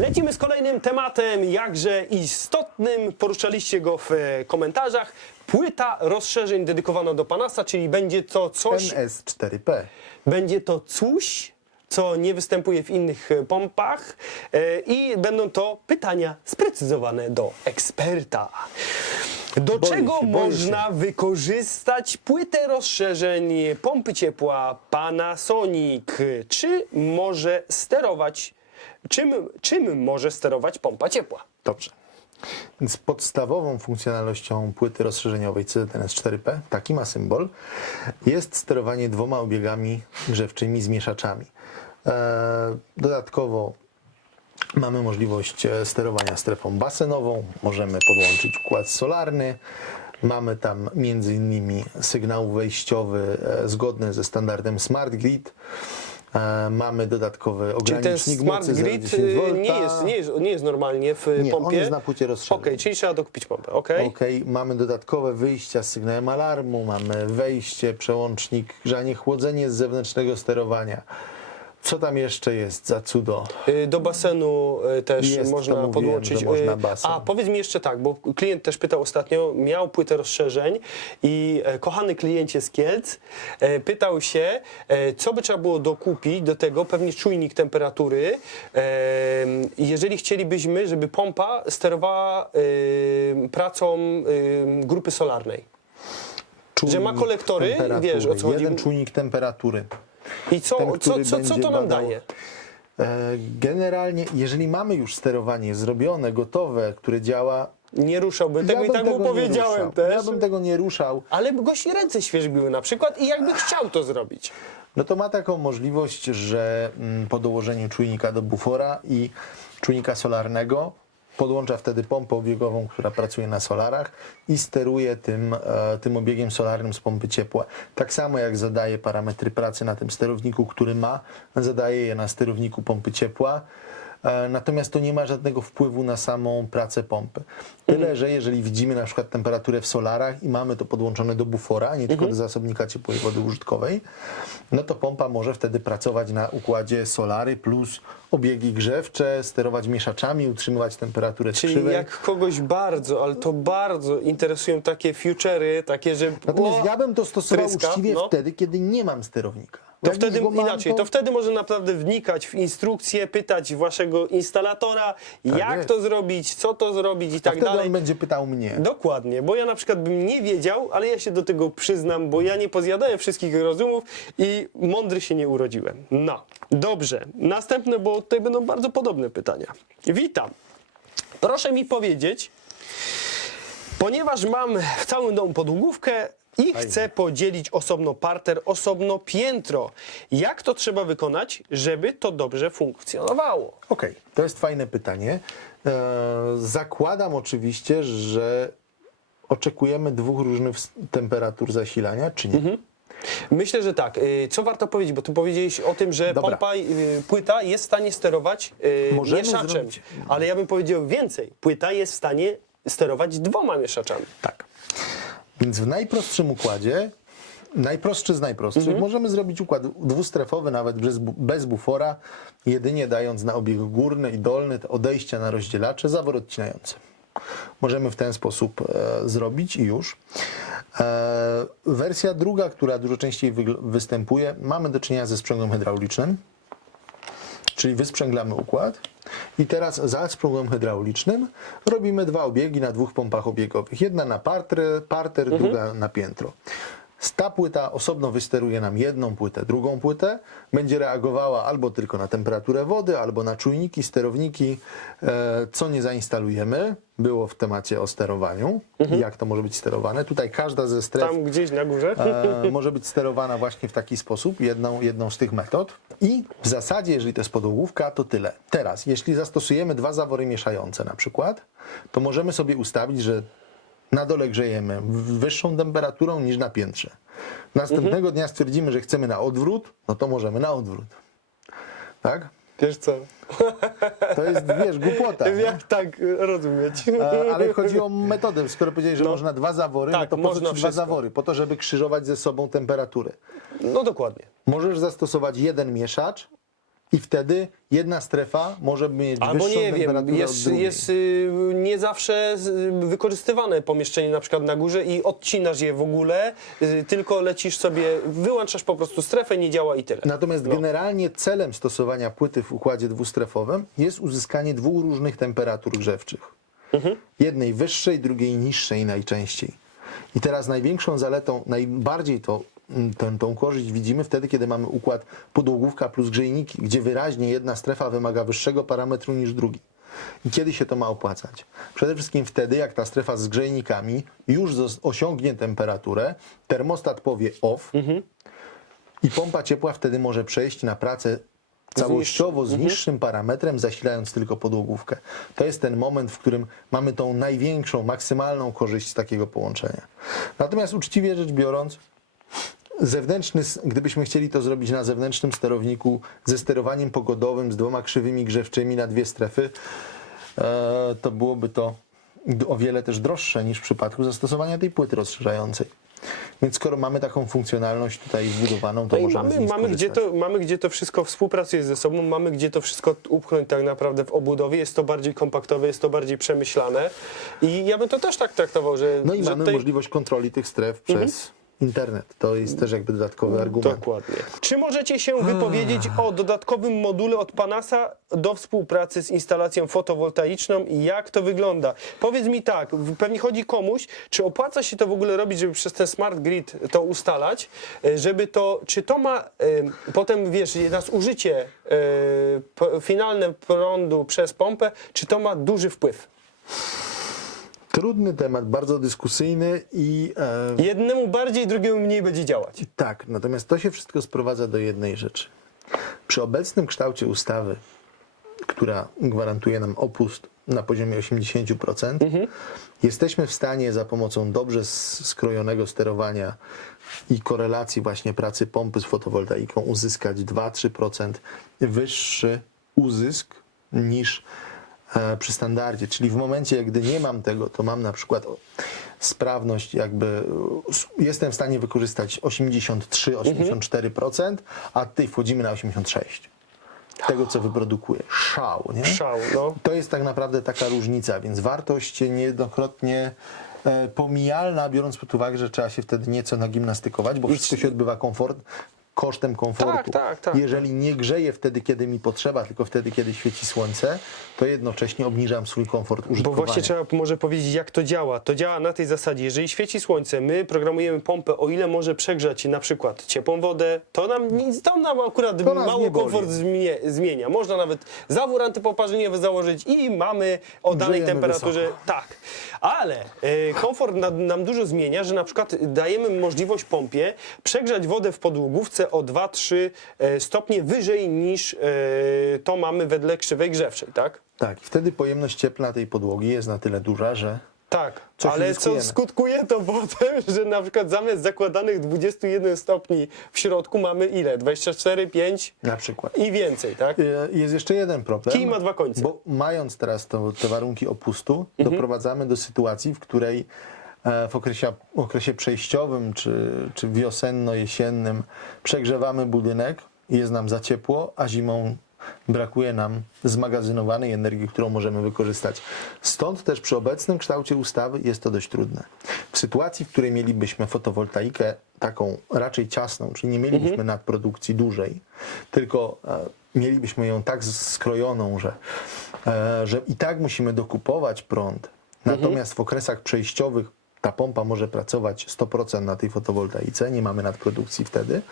Lecimy z kolejnym tematem, jakże istotnym. Poruszaliście go w e, komentarzach. Płyta rozszerzeń dedykowana do Panasa, czyli będzie to coś, NS4P. będzie to coś, co nie występuje w innych e, pompach e, i będą to pytania sprecyzowane do eksperta. Do czego się, można wykorzystać płytę rozszerzeń pompy ciepła Panasonic? Czy może sterować, czym, czym może sterować pompa ciepła? Dobrze. Więc podstawową funkcjonalnością płyty rozszerzeniowej CZNS4P, taki ma symbol, jest sterowanie dwoma obiegami grzewczymi z mieszaczami. E, Dodatkowo mamy możliwość e, sterowania strefą basenową, możemy podłączyć układ solarny, mamy tam między innymi sygnał wejściowy e, zgodny ze standardem Smart Grid, E, mamy dodatkowy Czyli ten ogranicznik smart mocy grid 0,10 y, nie jest, nie, jest, nie jest normalnie w Nie, pompie. on jest na płycie. Okej, czyli trzeba dokupić pompę, okej? Okej, mamy dodatkowe wyjścia z sygnałem alarmu, mamy wejście, przełącznik, grzanie, chłodzenie z zewnętrznego sterowania. Co tam jeszcze jest za cudo? Y, Do basenu y, też Jest, to można mówiłem, podłączyć. że można y, basen. A powiedz mi jeszcze tak, bo klient też pytał ostatnio, miał płytę rozszerzeń i e, kochany kliencie z Kielc e, pytał się, e, co by trzeba było dokupić do tego, pewnie czujnik temperatury, e, jeżeli chcielibyśmy, żeby pompa sterowała e, pracą e, grupy solarnej. Że ma kolektory, temperatury. wiesz, o co chodzi? Jeden czujnik temperatury. I co, Ten, co, co, co to nam daje? E, Generalnie, jeżeli mamy już sterowanie zrobione, gotowe, które działa, Nie ruszałbym tego ja i tak mu powiedziałem ruszał. też. Ja bym tego nie ruszał. Ale by gości ręce świeżbiły na przykład i jakby chciał to zrobić. No to ma taką możliwość, że mm, po dołożeniu czujnika do bufora i czujnika solarnego podłącza wtedy pompę obiegową, która pracuje na solarach i steruje tym, e, tym obiegiem solarnym z pompy ciepła. Tak samo jak zadaje parametry pracy na tym sterowniku, który ma, zadaje je na sterowniku pompy ciepła. E, Natomiast to nie ma żadnego wpływu na samą pracę pompy. Tyle, że jeżeli widzimy na przykład temperaturę w solarach i mamy to podłączone do bufora, nie tylko do zasobnika ciepłej wody użytkowej, no to pompa może wtedy pracować na układzie solary plus obiegi grzewcze, sterować mieszaczami, utrzymywać temperaturę Czyli jak kogoś bardzo, ale to bardzo interesują takie future'y, takie, że Natomiast o, ja bym to stosował tryska, uczciwie no. wtedy, kiedy nie mam sterownika. To Jak wtedy mam, inaczej, to wtedy może naprawdę wnikać w instrukcje, pytać waszego instalatora, jak jest. to zrobić, co to zrobić i a tak wtedy dalej. on będzie pytał mnie. Dokładnie, bo ja na przykład bym nie wiedział, ale ja się do tego przyznam, bo ja nie pozjadałem wszystkich rozumów i mądry się nie urodziłem. No, dobrze. Następne, bo tutaj będą bardzo podobne pytania. Witam. Proszę mi powiedzieć, ponieważ mam w całym domu podłogówkę i chcę podzielić osobno parter, osobno piętro. Jak to trzeba wykonać, żeby to dobrze funkcjonowało? Okej, to jest fajne pytanie. E, zakładam oczywiście, że oczekujemy dwóch różnych s- temperatur zasilania, czy nie? Mhm. Myślę, że tak. Y, Co warto powiedzieć, bo tu powiedziałeś o tym, że Dobra. pompa, y, płyta jest w stanie sterować y, Możemy mieszaczem, zrobić- ale ja bym powiedział więcej. Płyta jest w stanie sterować dwoma mieszaczami. Tak. Więc w najprostszym układzie, najprostszy z najprostszych, Mhm. możemy zrobić układ dwustrefowy, nawet bez, bez bufora, jedynie dając na obieg górny i dolny te odejścia na rozdzielacze, zawór odcinający. Możemy w ten sposób e, zrobić i już. E, wersja druga, która dużo częściej występuje, mamy do czynienia ze sprzęgłem hydraulicznym, czyli wysprzęglamy układ i teraz za sprzęgłem hydraulicznym robimy dwa obiegi na dwóch pompach obiegowych. Jedna na parter, parter druga na piętro. Ta płyta osobno wysteruje nam jedną płytę, drugą płytę. Będzie reagowała albo tylko na temperaturę wody, albo na czujniki, sterowniki. E, Co nie zainstalujemy, było w temacie o sterowaniu, jak to może być sterowane. Tutaj każda ze stref Tam gdzieś na górze. e, może być sterowana właśnie w taki sposób, jedną, jedną z tych metod. I w zasadzie, jeżeli to jest podłogówka, to tyle. Teraz, jeśli zastosujemy dwa zawory mieszające na przykład, to możemy sobie ustawić, że na dole grzejemy wyższą temperaturą niż na piętrze. Następnego dnia stwierdzimy, że chcemy na odwrót, no to możemy na odwrót. Tak? Wiesz co? To jest, wiesz, głupota. nie? Jak tak rozumieć? Ale chodzi o metodę. Skoro powiedziałeś, że można dwa zawory, Tak, no to można dwa zawory? Po to, żeby krzyżować ze sobą temperaturę. No dokładnie. Możesz zastosować jeden mieszacz I wtedy jedna strefa może mieć Albo wyższą nie wiem, temperaturę od jest, drugiej. jest y, nie zawsze z- wykorzystywane pomieszczenie na przykład na górze i odcinasz je w ogóle, y, tylko lecisz sobie, wyłączasz po prostu strefę, nie działa i tyle. Natomiast No. generalnie celem stosowania płyty w układzie dwustrefowym jest uzyskanie dwóch różnych temperatur grzewczych. Mhm. Jednej wyższej, drugiej niższej najczęściej. I teraz największą zaletą, najbardziej to, tę, tą korzyść widzimy wtedy, kiedy mamy układ podłogówka plus grzejniki, gdzie wyraźnie jedna strefa wymaga wyższego parametru niż drugi. I kiedy się to ma opłacać? Przede wszystkim wtedy, jak ta strefa z grzejnikami już osiągnie temperaturę, termostat powie off, i pompa ciepła wtedy może przejść na pracę całościowo z niższym parametrem, zasilając tylko podłogówkę. To jest ten moment, w którym mamy tą największą, maksymalną korzyść z takiego połączenia. Natomiast uczciwie rzecz biorąc, zewnętrzny, gdybyśmy chcieli to zrobić na zewnętrznym sterowniku ze sterowaniem pogodowym, z dwoma krzywymi grzewczymi na dwie strefy, e, to byłoby to o wiele też droższe niż w przypadku zastosowania tej płyty rozszerzającej. Więc skoro mamy taką funkcjonalność tutaj wbudowaną, to No możemy mamy, mamy, gdzie to, mamy gdzie to wszystko współpracuje ze sobą, mamy gdzie to wszystko upchnąć tak naprawdę w obudowie, jest to bardziej kompaktowe, jest to bardziej przemyślane. I ja bym to też tak traktował, że, No i że mamy możliwość kontroli tych stref przez internet. To jest też jakby dodatkowy argument. Dokładnie. Czy możecie się wypowiedzieć o dodatkowym module od Panasa do współpracy z instalacją fotowoltaiczną i jak to wygląda? Powiedz mi tak, w- pewnie chodzi komuś, czy opłaca się to w ogóle robić, żeby przez ten smart grid to ustalać, e, żeby to, czy to ma e, potem, wiesz, na zużycie e, p- finalne prądu przez pompę, czy to ma duży wpływ? Trudny temat, bardzo dyskusyjny i e, Jednemu bardziej, drugiemu mniej będzie działać. tak, natomiast to się wszystko sprowadza do jednej rzeczy. Przy obecnym kształcie ustawy, która gwarantuje nam opust na poziomie 80%, jesteśmy w stanie za pomocą dobrze s- skrojonego sterowania i korelacji właśnie pracy pompy z fotowoltaiką uzyskać 2-3% wyższy uzysk niż przy standardzie. Czyli w momencie, gdy nie mam tego, to mam na przykład sprawność jakby, e, jestem w stanie wykorzystać 83-84%, a tutaj wchodzimy na 86% tego, co wyprodukuje. Szał, nie? Szał, no. To jest tak naprawdę taka różnica, więc wartość niejednokrotnie e, pomijalna, biorąc pod uwagę, że trzeba się wtedy nieco nagimnastykować, bo wszystko się odbywa komfort, kosztem komfortu. Tak, tak, tak. Jeżeli nie grzeję wtedy, kiedy mi potrzeba, tylko wtedy, kiedy świeci słońce, to jednocześnie obniżam swój komfort Bo użytkowania. właśnie trzeba może powiedzieć, jak to działa. To działa na tej zasadzie, jeżeli świeci słońce, my programujemy pompę, o ile może przegrzać na przykład ciepłą wodę, to nam, nic- to nam akurat To mało komfort zmie, zmienia. Można nawet zawór antypoparzeniowy założyć i mamy o danej Grzejemy temperaturze. wysoko. Tak, ale e, komfort na, nam dużo zmienia, że na przykład dajemy możliwość pompie przegrzać wodę w podłogówce o 2-3 e, stopnie wyżej niż e, to mamy wedle krzywej grzewczej, tak? Tak, wtedy pojemność cieplna tej podłogi jest na tyle duża, że Tak, Coś ale co skutkuje to potem, że na przykład zamiast zakładanych 21 stopni w środku mamy ile? 24, 5 na przykład. i więcej, tak? E, Jest jeszcze jeden problem. Kij ma dwa końce. Bo mając teraz to, te warunki opustu, Mhm. doprowadzamy do sytuacji, w której w okresie, okresie przejściowym czy, czy wiosenno-jesiennym przegrzewamy budynek, jest nam za ciepło, a zimą brakuje nam zmagazynowanej energii, którą możemy wykorzystać. Stąd też przy obecnym kształcie ustawy jest to dość trudne. W sytuacji, w której mielibyśmy fotowoltaikę taką raczej ciasną, czyli nie mielibyśmy Mhm. nadprodukcji dużej, tylko e, mielibyśmy ją tak skrojoną, że, e, że i tak musimy dokupować prąd. Natomiast w okresach przejściowych ta pompa może pracować 100% na tej fotowoltaice, nie mamy nadprodukcji wtedy,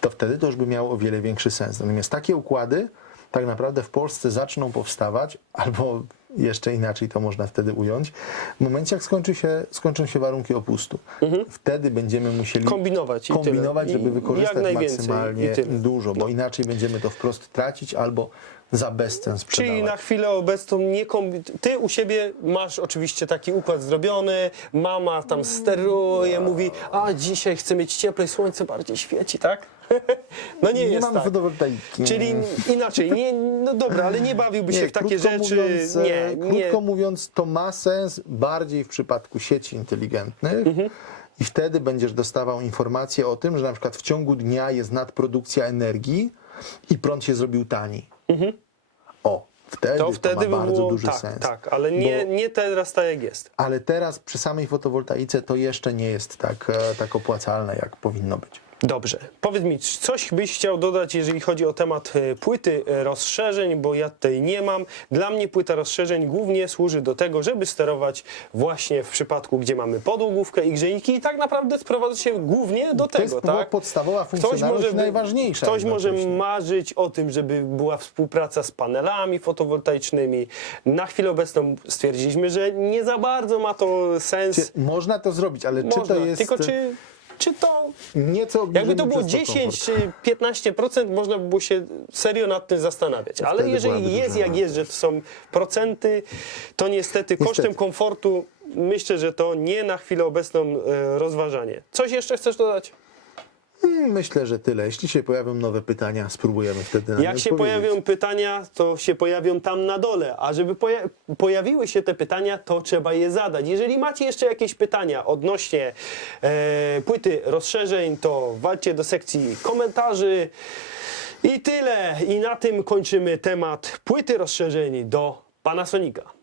to wtedy to już by miało o wiele większy sens. Natomiast takie układy tak naprawdę w Polsce zaczną powstawać, albo jeszcze inaczej to można wtedy ująć, w momencie jak skończy się, skończą się warunki opustu. Wtedy będziemy musieli Kombinować kombinować, żeby wykorzystać maksymalnie dużo, bo No. inaczej będziemy to wprost tracić albo za bezcen sprzedawać. Czyli na chwilę obecną nie. Ty u siebie masz oczywiście taki układ zrobiony, mama tam steruje, mówi, a dzisiaj chcę mieć cieplej, słońce bardziej świeci, tak? No nie, nie jest mamy tak. fotowoltaiki. Czyli inaczej, nie, no dobra, ale nie bawiłby się w takie krótko rzeczy. Mówiąc, e, nie, nie. Krótko mówiąc, to ma sens bardziej w przypadku sieci inteligentnych Mhm. i wtedy będziesz dostawał informację o tym, że na przykład w ciągu dnia jest nadprodukcja energii i prąd się zrobił tani. O, wtedy To to, wtedy ma by bardzo było duży tak, sens. tak, ale nie, Bo- nie teraz tak jak jest. ale teraz przy samej fotowoltaice to jeszcze nie jest tak, e, tak opłacalne, jak powinno być. Dobrze. Powiedz mi, czy coś byś chciał dodać, jeżeli chodzi o temat e, płyty e, rozszerzeń, bo ja tutaj nie mam. Dla mnie płyta rozszerzeń głównie służy do tego, żeby sterować właśnie w przypadku, gdzie mamy podłogówkę i grzejniki i tak naprawdę sprowadza się głównie do To tego, jest tak? podstawowa Ktoś funkcjonalność może, i najważniejsza. ktoś może marzyć o tym, żeby była współpraca z panelami fotowoltaicznymi. Na chwilę obecną stwierdziliśmy, że nie za bardzo ma to sens. Czy Można to zrobić, ale czy Można, to jest tylko czy, czy to nieco jakby to było przez to 10 komfort? czy 15%, można by było się serio nad tym zastanawiać. Ale jeżeli jest jak jest, że to są procenty, to niestety, kosztem komfortu myślę, że to nie na chwilę obecną e, rozważanie. Coś jeszcze chcesz dodać? Hmm, Myślę, że tyle. Jeśli się pojawią nowe pytania, spróbujemy wtedy na nie Jak się odpowiedzieć. pojawią pytania, to się pojawią tam na dole, a żeby poja- pojawiły się te pytania, to trzeba je zadać. Jeżeli macie jeszcze jakieś pytania odnośnie e, płyty rozszerzeń, to walcie do sekcji komentarzy. I tyle. I na tym kończymy temat płyty rozszerzeń do Panasonica.